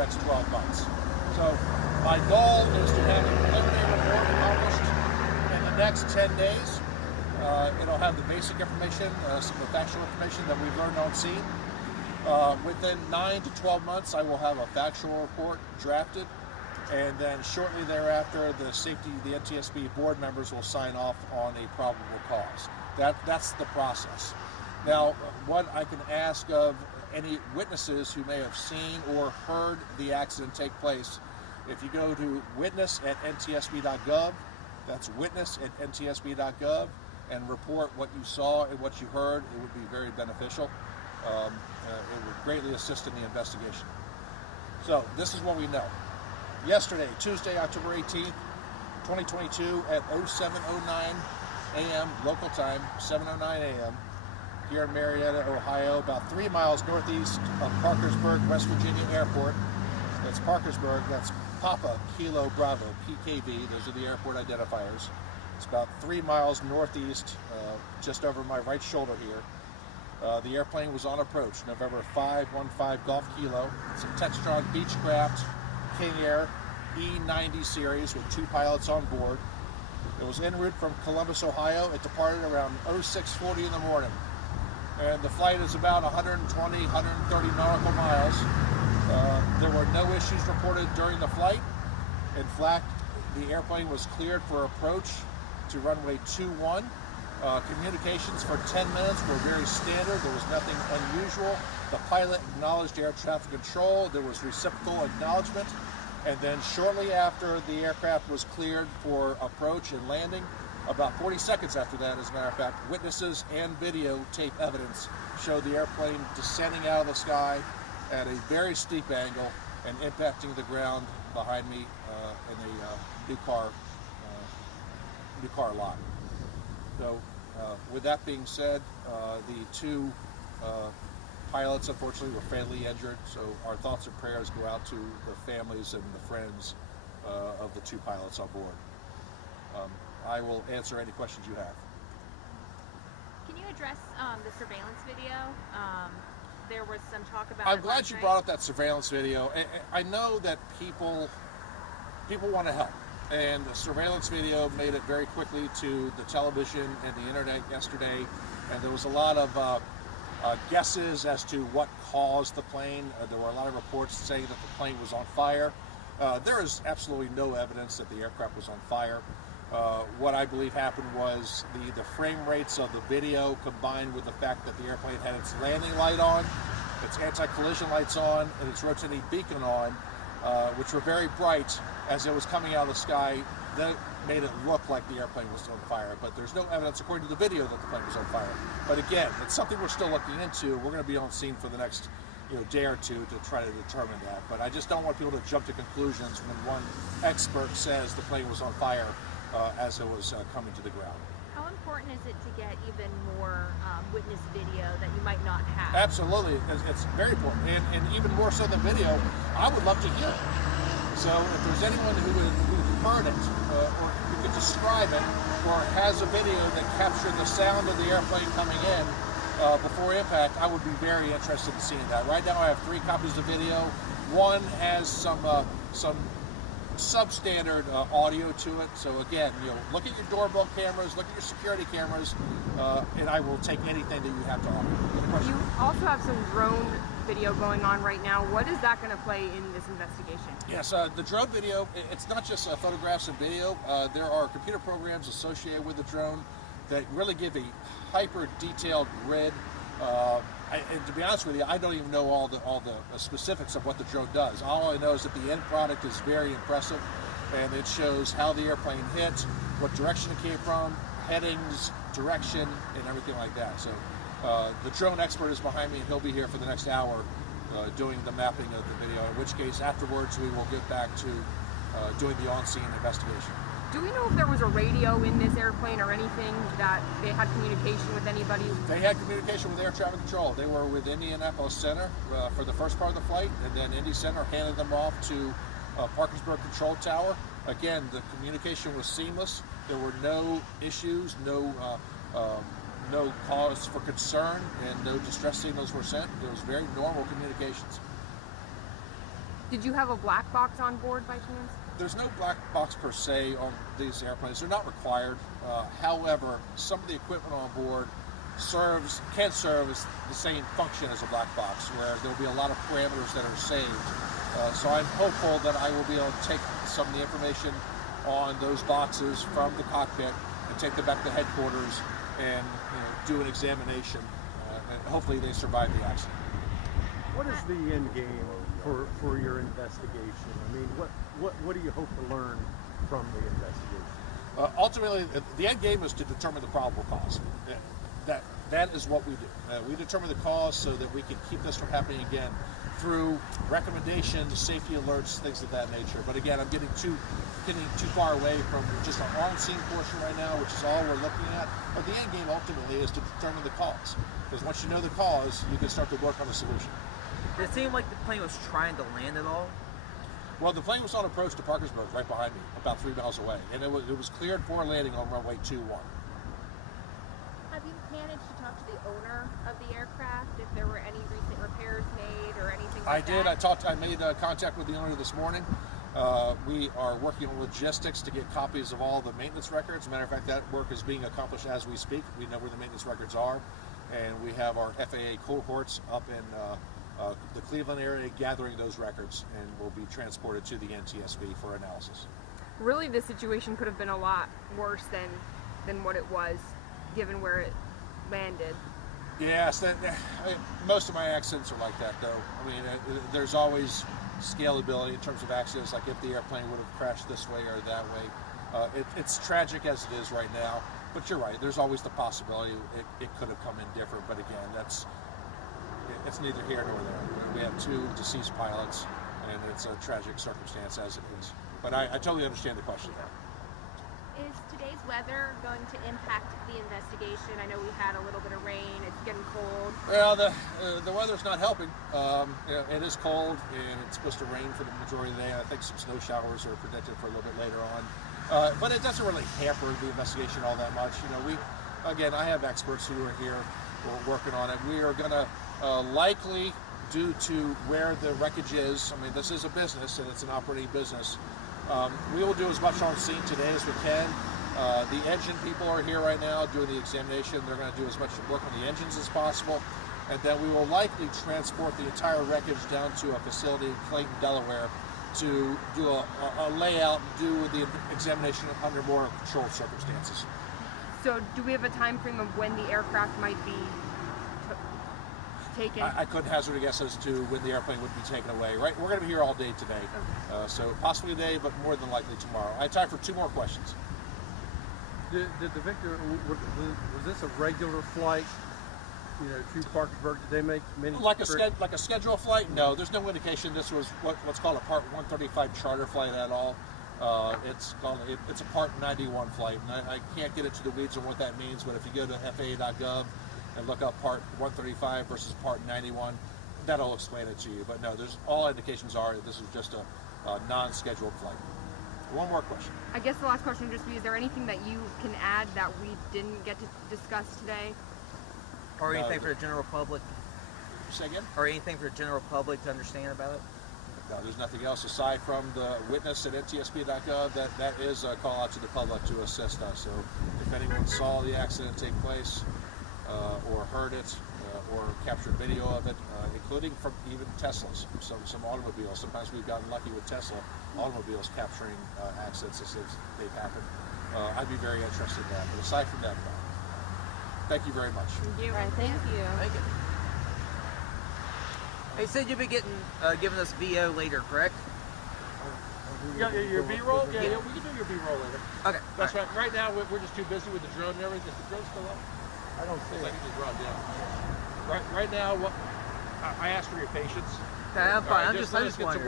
next 12 months. So my goal is to have a preliminary report accomplished in the next 10 days. It'll have the basic information, some of the factual information that we've learned on scene. Within 9 to 12 months, I will have a factual report drafted, and then shortly thereafter, the NTSB board members will sign off on a probable cause. That's the process. Now, what I can ask of any witnesses who may have seen or heard the accident take place, if you go to witness@ntsb.gov, that's witness@ntsb.gov, and report what you saw and what you heard, it would be very beneficial. It would greatly assist in the investigation. So this is what we know. Yesterday, Tuesday, October 18th, 2022 at 07:09 a.m. local time, 7:09 a.m. here in Marietta, Ohio, about 3 miles northeast of Parkersburg, West Virginia Airport. That's Parkersburg, that's Papa Kilo Bravo, PKB, those are the airport identifiers. It's about 3 miles northeast, just over my right shoulder here. The airplane was on approach, November 515 Golf Kilo. It's a Textron Beechcraft King Air E90 series with 2 pilots on board. It was en route from Columbus, Ohio. It departed around 06:40 in the morning. And the flight is about 120, 130 nautical miles. There were no issues reported during the flight. In fact, the airplane was cleared for approach to runway 21. Communications for 10 minutes were very standard. There was nothing unusual. The pilot acknowledged air traffic control. There was reciprocal acknowledgement. And then shortly after the aircraft was cleared for approach and landing, about 40 seconds after that, as a matter of fact, witnesses and videotape evidence showed the airplane descending out of the sky at a very steep angle and impacting the ground behind me in a new car lot. So with that being said, the 2 pilots unfortunately were fatally injured, so our thoughts and prayers go out to the families and the friends of the 2 pilots on board. I will answer any questions you have. Can you address the surveillance video? There was some talk about... I'm glad you brought up that surveillance video. I know that people want to help, and the surveillance video made it very quickly to the television and the internet yesterday, and there was a lot of guesses as to what caused the plane. There were a lot of reports saying that the plane was on fire. There is absolutely no evidence that the aircraft was on fire. What I believe happened was the frame rates of the video combined with the fact that the airplane had its landing light on, its anti-collision lights on, and its rotating beacon on, which were very bright as it was coming out of the sky. That made it look like the airplane was on fire, but there's no evidence according to the video that the plane was on fire. But again, it's something we're still looking into. We're going to be on scene for the next day or two to try to determine that. But I just don't want people to jump to conclusions when one expert says the plane was on fire as it was coming to the ground. How important is it to get even more witness video that you might not have? Absolutely, it's very important, and even more so than video, I would love to hear it. So if there's anyone who heard it, or who could describe it, or has a video that captured the sound of the airplane coming in before impact, I would be very interested in seeing that. Right now I have 3 copies of video. One has some substandard audio to it. So again, look at your doorbell cameras, look at your security cameras, and I will take anything that you have to offer. You also have some drone video going on right now. What is that going to play in this investigation? Yes, the drone video, it's not just photographs and video. There are computer programs associated with the drone that really give a hyper-detailed grid. And to be honest with you, I don't even know all the specifics of what the drone does. All I know is that the end product is very impressive, and it shows how the airplane hit, what direction it came from, headings, direction, and everything like that. So the drone expert is behind me, and he'll be here for the next hour doing the mapping of the video, in which case afterwards we will get back to doing the on-scene investigation. Do we know if there was a radio in this airplane or anything that they had communication with anybody? They had communication with air traffic control. They were with Indianapolis Center for the first part of the flight, and then Indy Center handed them off to Parkersburg Control Tower. Again, the communication was seamless. There were no issues, no cause for concern, and no distress signals were sent. There was very normal communications. Did you have a black box on board by chance? There's no black box per se on these airplanes. They're not required. However, some of the equipment on board can serve as the same function as a black box, where there'll be a lot of parameters that are saved. So I'm hopeful that I will be able to take some of the information on those boxes from the cockpit and take them back to headquarters and do an examination, and hopefully they survive the accident. What is the end game for your investigation? I mean, what do you hope to learn from the investigation? Ultimately, the end game is to determine the probable cause. That is what we do. We determine the cause so that we can keep this from happening again through recommendations, safety alerts, things of that nature. But again, I'm getting too far away from just the on-scene portion right now, which is all we're looking at. But the end game ultimately is to determine the cause, because once you know the cause, you can start to work on a solution. Did it seem like the plane was trying to land at all? Well, the plane was on approach to Parkersburg, right behind me, about 3 miles away, and it was cleared for landing on runway 21. Have you managed to talk to the owner of the aircraft, if there were any recent repairs made or anything like that? I did. I made contact with the owner this morning. We are working on logistics to get copies of all the maintenance records. As a matter of fact, that work is being accomplished as we speak. We know where the maintenance records are, and we have our FAA cohorts up in the Cleveland area gathering those records, and will be transported to the NTSB for analysis. Really, this situation could have been a lot worse than what it was, given where it landed. Yes, most of my accidents are like that, though. I mean, there's always scalability in terms of accidents, like if the airplane would have crashed this way or that way. It's tragic as it is right now, but you're right. There's always the possibility it could have come in different, but again, it's neither here nor there. We have 2 deceased pilots, and it's a tragic circumstance as it is. But I totally understand the question. Is today's weather going to impact the investigation? I know we had a little bit of rain. It's getting cold. Well, the weather's not helping. It is cold, and it's supposed to rain for the majority of the day. I think some snow showers are predicted for a little bit later on. But it doesn't really hamper the investigation all that much. Again, I have experts who are here working on it. We are going to likely, due to where the wreckage is, I mean, this is a business and it's an operating business. We will do as much on scene today as we can. The engine people are here right now doing the examination. They're going to do as much work on the engines as possible. And then we will likely transport the entire wreckage down to a facility in Clayton, Delaware, to do a layout and do the examination under more controlled circumstances. So do we have a time frame of when the aircraft might be taken? I couldn't hazard a guess as to when the airplane would be taken away. Right, we're going to be here all day today, so possibly today, but more than likely tomorrow. I have time for 2 more questions. Did the Victor, was this a regular flight, to Parkersburg? Did they make many like a scheduled flight? No, there's no indication this was what's called a Part 135 charter flight at all. It's a Part 91 flight, and I can't get into the weeds on what that means, but if you go to FAA.gov and look up Part 135 versus Part 91, that'll explain it to you. But no, all indications are that this is just a non-scheduled flight. 1 more question. I guess the last question would just be, is there anything that you can add that we didn't get to discuss today? Or anything for the general public? Say again? Or anything for the general public to understand about it? No, there's nothing else aside from the witness at ntsb.gov. That is a call out to the public to assist us. So if anyone saw the accident take place, or heard it, or captured video of it, including from even Teslas, some automobiles. Sometimes we've gotten lucky with Tesla automobiles capturing accidents as they've happened. I'd be very interested in that. But aside from that, no. Thank you very much. Thank you. Thank you. Thank you. Hey, said you'll be giving us VO later, correct? Your B-roll? Yeah, we can do your B-roll later. Okay. That's right. Right now, we're just too busy with the drone and everything. Is the drone still up? I don't see I it. think it's brought down. Right now, I ask for your patience. Okay, I'm fine. Just I'm let us just get some wondering.